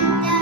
Winter